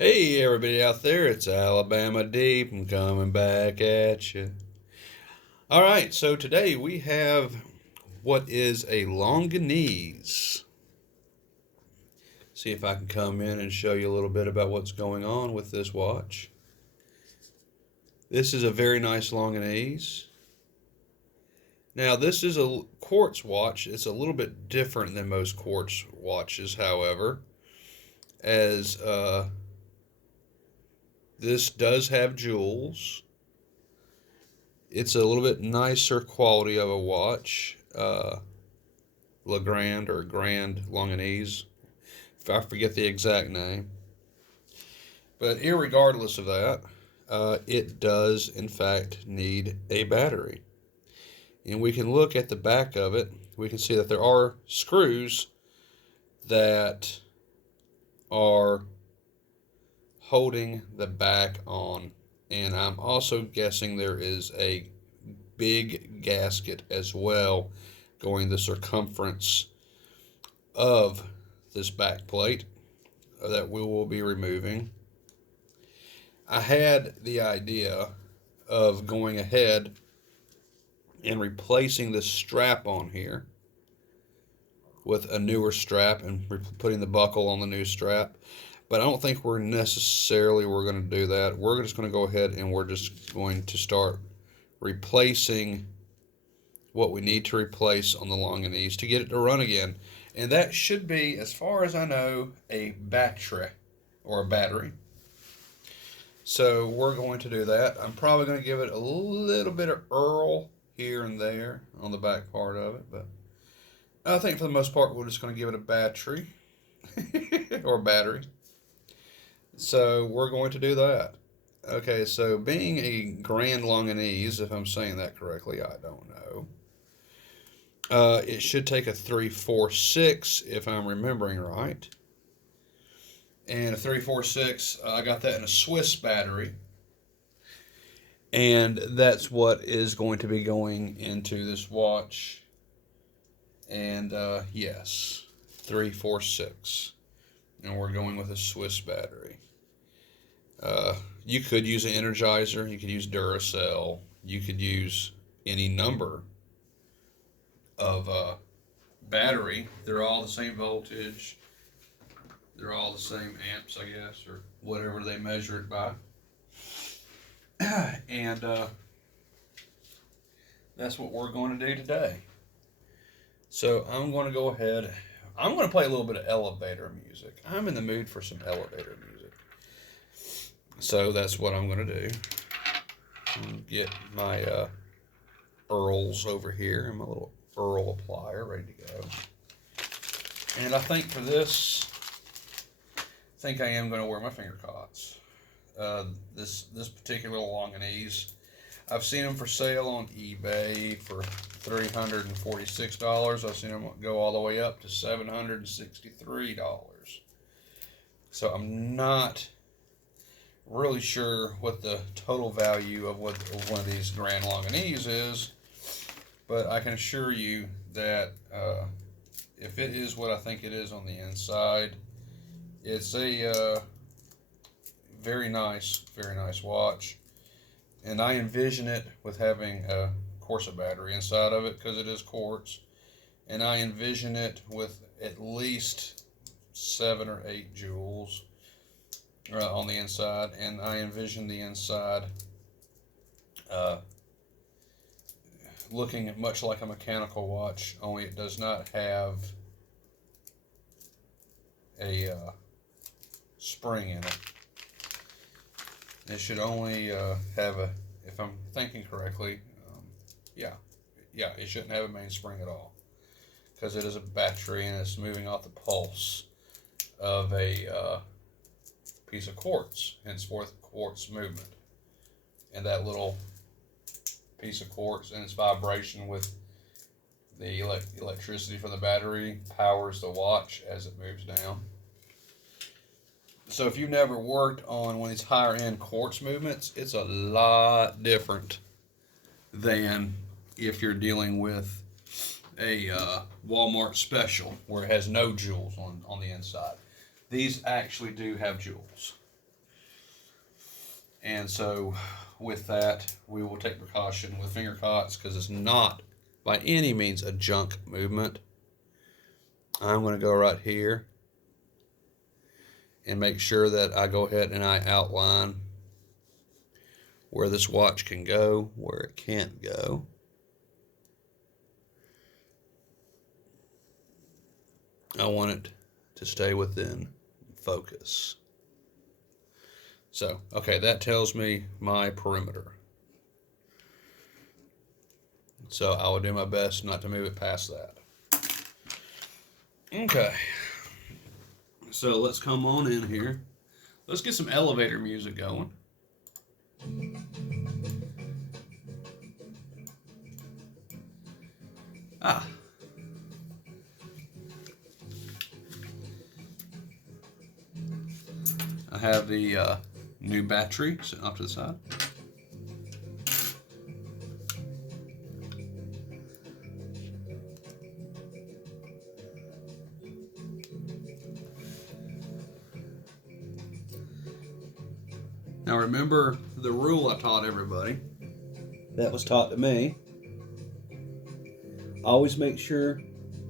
Hey, everybody out there, it's Alabama Deep. I'm coming back at you. All right, so today we have what is a Longines. See if I can come in and show you a little bit about what's going on with this watch. This is a very nice Longines. Now, this is a quartz watch. It's a little bit different than most quartz watches, however, as this does have jewels. It's a little bit nicer quality of a watch. Legrand or Grand Longines. I forget the exact name. But irregardless of that, it does in fact need a battery. And we can look at the back of it. We can see that there are screws that are holding the back on. And I'm also guessing there is a big gasket as well going the circumference of this back plate that we will be removing. I had the idea of going ahead and replacing the strap on here with a newer strap and putting the buckle on the new strap. But I don't think we're going to do that. We're just going to go ahead and we're just going to start replacing what we need to replace on the Longines to get it to run again. And that should be, as far as I know, a battery or a battery. So we're going to do that. I'm probably going to give it a little bit of Earl here and there on the back part of it. But I think for the most part, we're just going to give it a battery or battery. So we're going to do that. Okay, so being a Grand Longines, if I'm saying that correctly, I don't know. It should take a 346 if I'm remembering right. And a 346, I got that in a Swiss battery. And that's what is going to be going into this watch. And yes, 346. And we're going with a Swiss battery. You could use an Energizer. You could use Duracell. You could use any number of battery. They're all the same voltage. They're all the same amps, I guess, or whatever they measure it by. And that's what we're going to do today. So I'm going to go ahead. I'm going to play a little bit of elevator music. I'm in the mood for some elevator music. So that's what I'm going to do. Get my Earls over here and my little Earl applier ready to go. And I think for this, I think I am going to wear my finger cots. This particular Longines, I've seen them for sale on eBay for $346. I've seen them go all the way up to $763. So I'm not really sure what the total value of one of these Grand Longines is, but I can assure you that if it is what I think it is on the inside, it's a very nice watch. And I envision it with having, of course, a battery inside of it because it is quartz. And I envision it with at least 7 or 8 jewels on the inside. And I envision the inside looking much like a mechanical watch, only it does not have a spring in it. It should only have a, if I'm thinking correctly, yeah, it shouldn't have a mainspring at all because it is a battery and it's moving off the pulse of a piece of quartz, henceforth quartz movement. And that little piece of quartz and its vibration with the electricity from the battery powers the watch as it moves down. So if you've never worked on one of these higher end quartz movements, it's a lot different than if you're dealing with a Walmart special where it has no jewels on the inside. These actually do have jewels. And so, with that, we will take precaution with finger cots because it's not by any means a junk movement. I'm going to go right here and make sure that I go ahead and I outline where this watch can go, where it can't go. I want it to stay within focus. So, okay, that tells me my perimeter. So I will do my best not to move it past that. Okay. So let's come on in here. Let's get some elevator music going. Ah. I have the new battery sitting off to the side. Now remember the rule I taught everybody. That was taught to me. Always make sure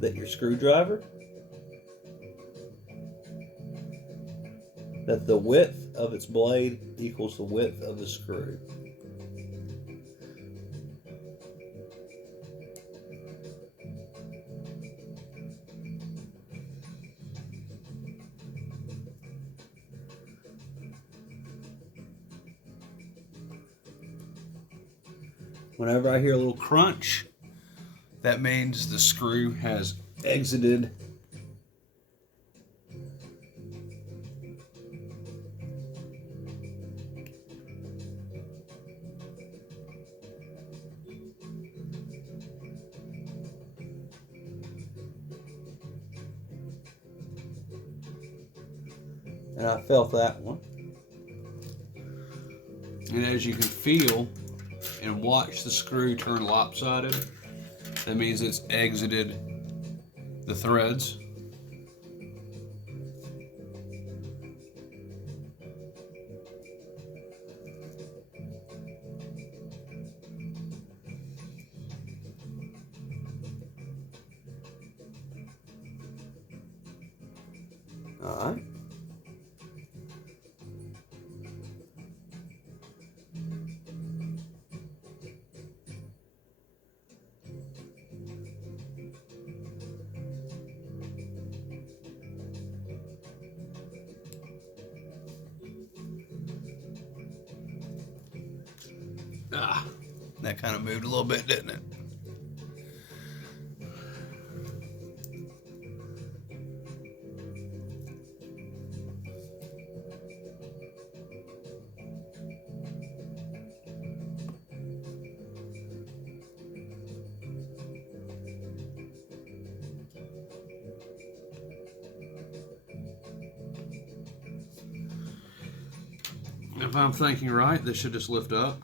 that your screwdriver, that the width of its blade equals the width of the screw. Whenever I hear a little crunch, that means the screw has exited and I felt that one. And as you can feel and watch the screw turn lopsided, that means it's exited the threads. All right. Ah, that kind of moved a little bit, didn't it? If I'm thinking right, this should just lift up.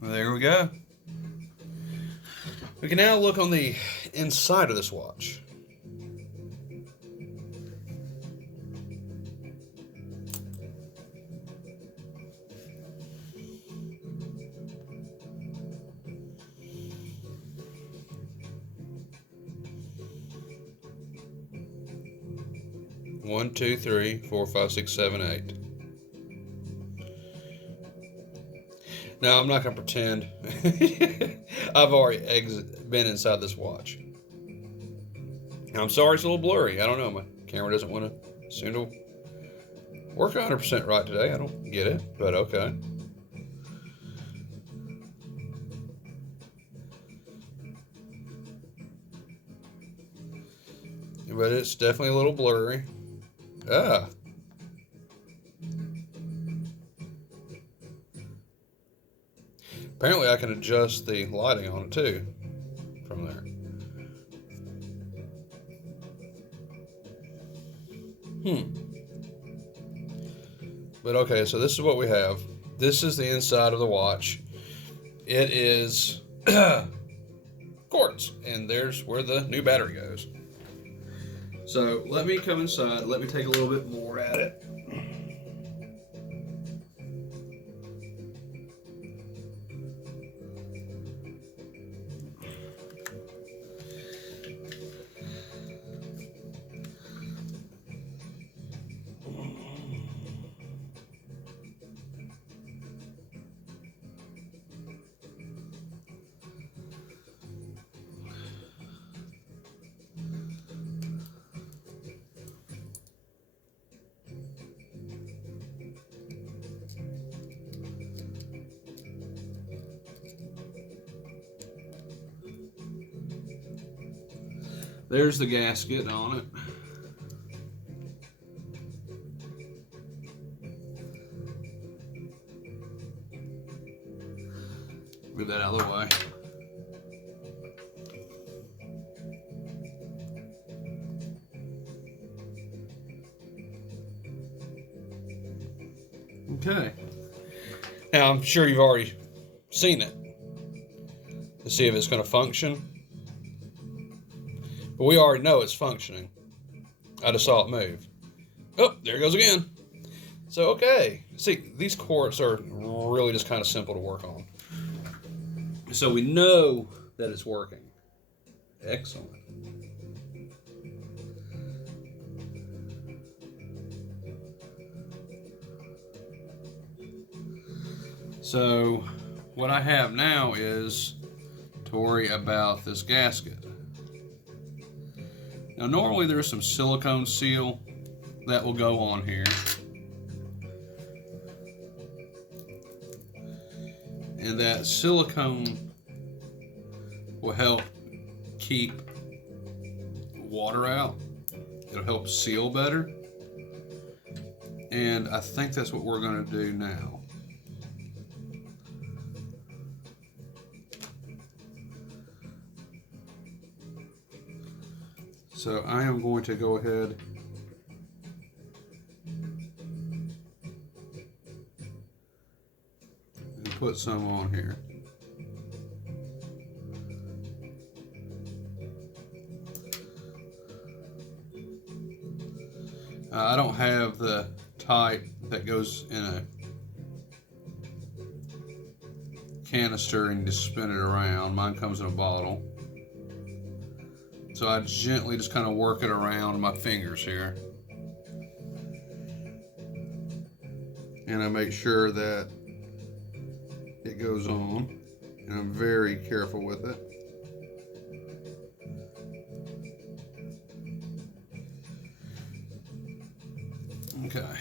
Well, there we go. We can now look on the inside of this watch. One, two, three, four, five, six, seven, eight. Now, I'm not going to pretend I've already been inside this watch. And I'm sorry it's a little blurry. I don't know. My camera doesn't want to seem to work 100% right today. I don't get it, but okay. But it's definitely a little blurry. Ah. Apparently I can adjust the lighting on it too from there. But okay, so this is what we have. This is the inside of the watch. It is quartz, and there's where the new battery goes. So let me come inside. Let me take a little bit more at it. There's the gasket on it. Move that out of the way. Okay. Now, I'm sure you've already seen it to see if it's going to function. But we already know it's functioning. I just saw it move. Oh, there it goes again. So, okay. See, these quartz are really just kind of simple to work on. So we know that it's working. Excellent. So what I have now is to worry about this gasket. Now normally there's some silicone seal that will go on here. And that silicone will help keep water out. It'll help seal better. And I think that's what we're going to do now. So I am going to go ahead and put some on here. I don't have the type that goes in a canister and just spin it around. Mine comes in a bottle. So I gently just kind of work it around my fingers here. And I make sure that it goes on. And I'm very careful with it. Okay.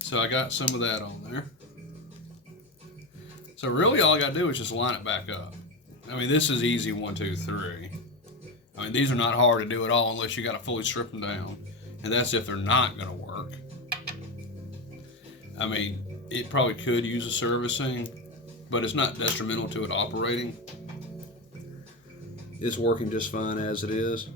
So I got some of that on there. So really all I got to do is just line it back up. I mean, this is easy 1, 2, 3. I mean, these are not hard to do at all unless you got to fully strip them down. And that's if they're not going to work. I mean, it probably could use a servicing, but it's not detrimental to it operating. It's working just fine as it is.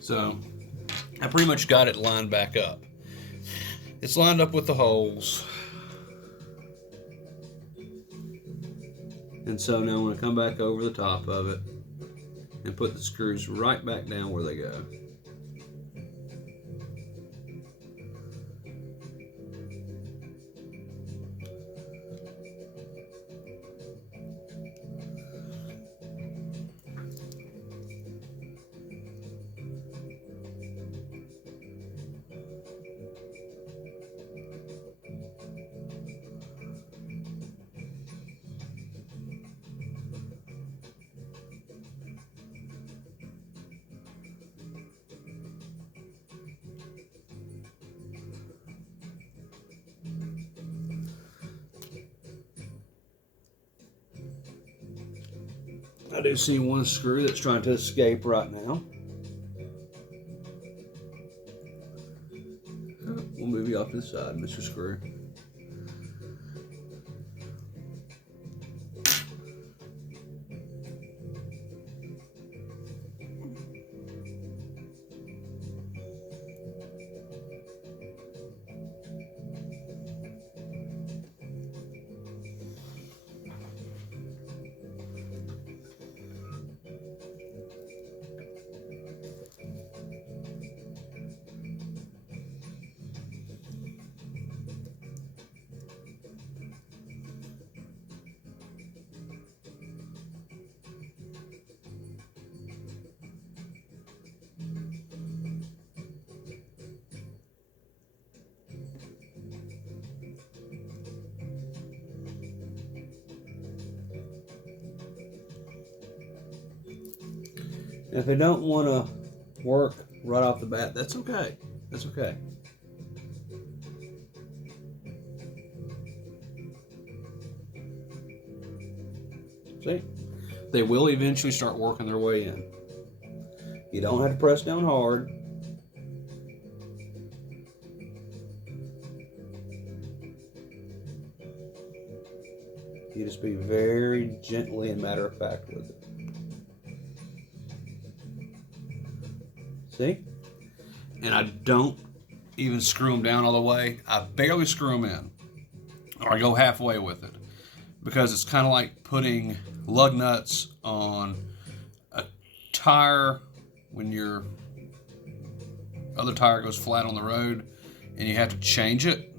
So I pretty much got it lined back up. It's lined up with the holes. And so now I'm going to come back over the top of it and put the screws right back down where they go. I do see one screw that's trying to escape right now. We'll move you off to the side, Mr. Screw. If they don't want to work right off the bat, that's okay. That's okay. See? They will eventually start working their way in. You don't have to press down hard. You just be very gently and matter of fact with it. See? And I don't even screw them down all the way. I barely screw them in. Or I go halfway with it. Because it's kind of like putting lug nuts on a tire when your other tire goes flat on the road and you have to change it.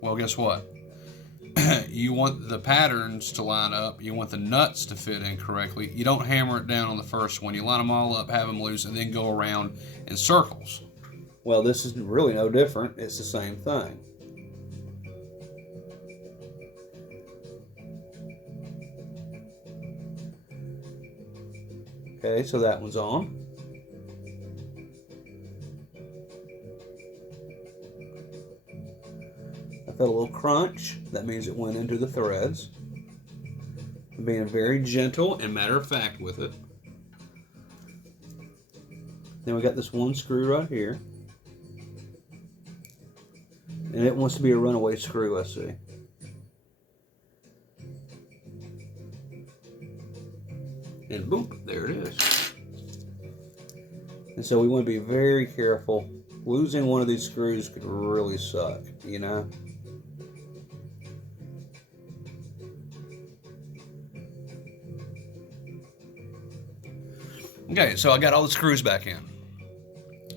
Well, guess what? You want the patterns to line up. You want the nuts to fit in correctly. You don't hammer it down on the first one. You line them all up, have them loose, and then go around in circles. Well, this is really no different. It's the same thing. Okay, so that one's on. I felt a little crunch. That means it went into the threads. I'm being very gentle and matter of fact with it. Then we got this one screw right here. And it wants to be a runaway screw, I see. And boom, there it is. And so we want to be very careful. Losing one of these screws could really suck, you know? Okay, so I got all the screws back in.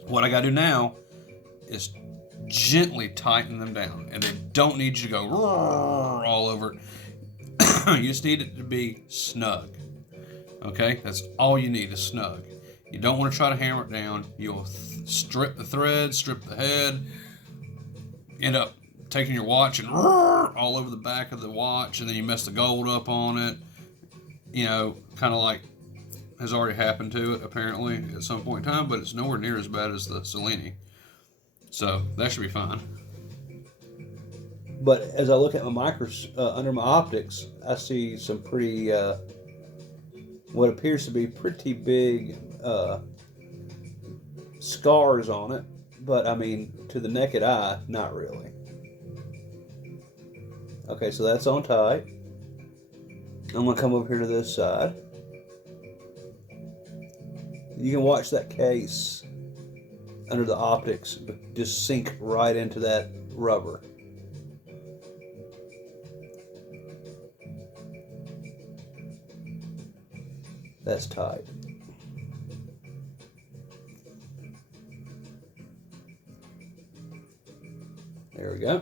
What I got to do now is gently tighten them down. And they don't need you to go all over it. You just need it to be snug. Okay, that's all you need is snug. You don't want to try to hammer it down. You'll strip the thread, strip the head, end up taking your watch and all over the back of the watch, and then you mess the gold up on it. You know, kind of like has already happened to it apparently at some point in time, but it's nowhere near as bad as the Cellini. So that should be fine. But as I look at my under my optics, I see some pretty, what appears to be pretty big scars on it. But I mean, to the naked eye, not really. Okay, so that's on tight. I'm going to come over here to this side. You can watch that case under the optics just sink right into that rubber. That's tight. There we go.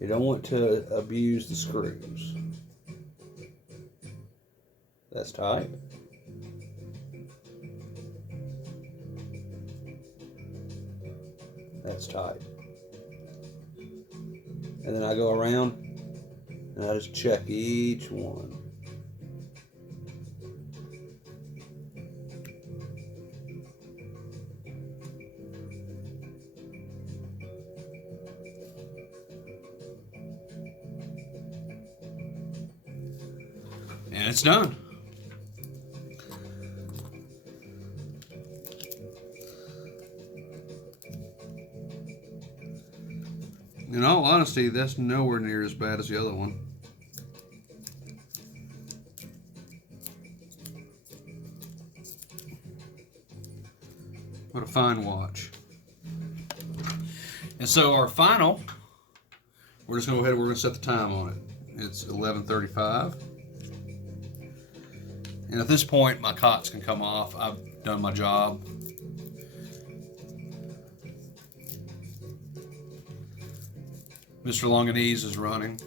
You don't want to abuse the screws. That's tight. That's tight. And then I go around and I just check each one. And it's done. In all honesty, that's nowhere near as bad as the other one. What a fine watch. And so our final, we're just going to go ahead and we're going to set the time on it. It's 11:35. And at this point, my cots can come off. I've done my job. Mr. Longines is running.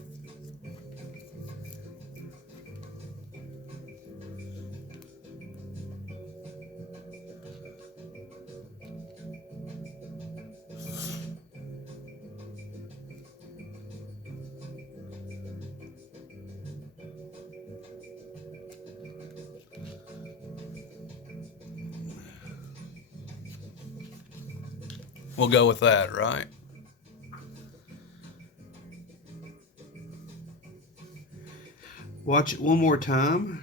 We'll go with that, right? Watch it one more time.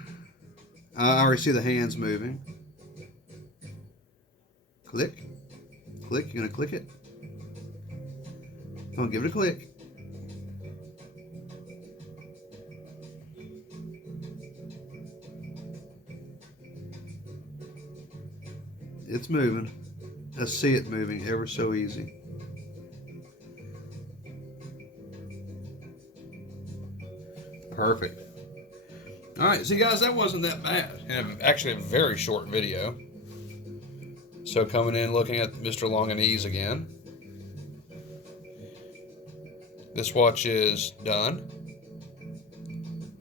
I already see the hands moving. Click. Click. You're going to click it. Come on, give it a click. It's moving. I see it moving ever so easy. Perfect. All right, see guys, that wasn't that bad. And actually a very short video. So coming in, looking at Mr. Longines again. This watch is done.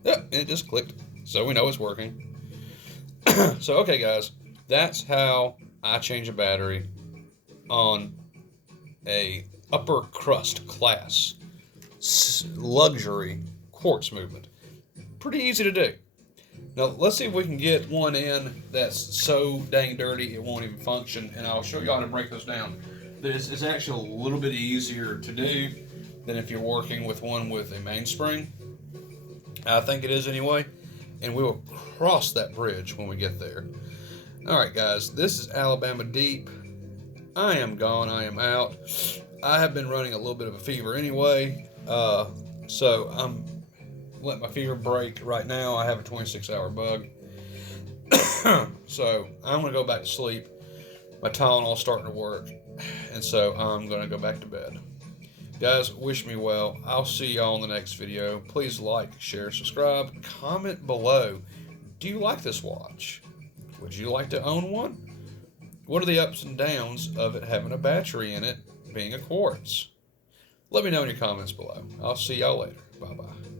Yep, it just clicked. So we know it's working. So, okay guys, that's how I change a battery on a upper crust class luxury quartz movement. Pretty easy to do. Now let's see if we can get one in that's so dang dirty it won't even function, and I'll show you how to break those down. It's actually a little bit easier to do than if you're working with one with a mainspring. I think it is anyway, and we will cross that bridge when we get there. Alright guys, this is Alabama Deep. I am gone, I am out. I have been running a little bit of a fever anyway, so I'm letting my fever break right now. I have a 26-hour bug. So I'm going to go back to sleep. My Tylenol's starting to work, and so I'm going to go back to bed. Guys, wish me well. I'll see y'all in the next video. Please like, share, subscribe, comment below. Do you like this watch? Would you like to own one? What are the ups and downs of it having a battery in it, being a quartz? Let me know in your comments below. I'll see y'all later. Bye-bye.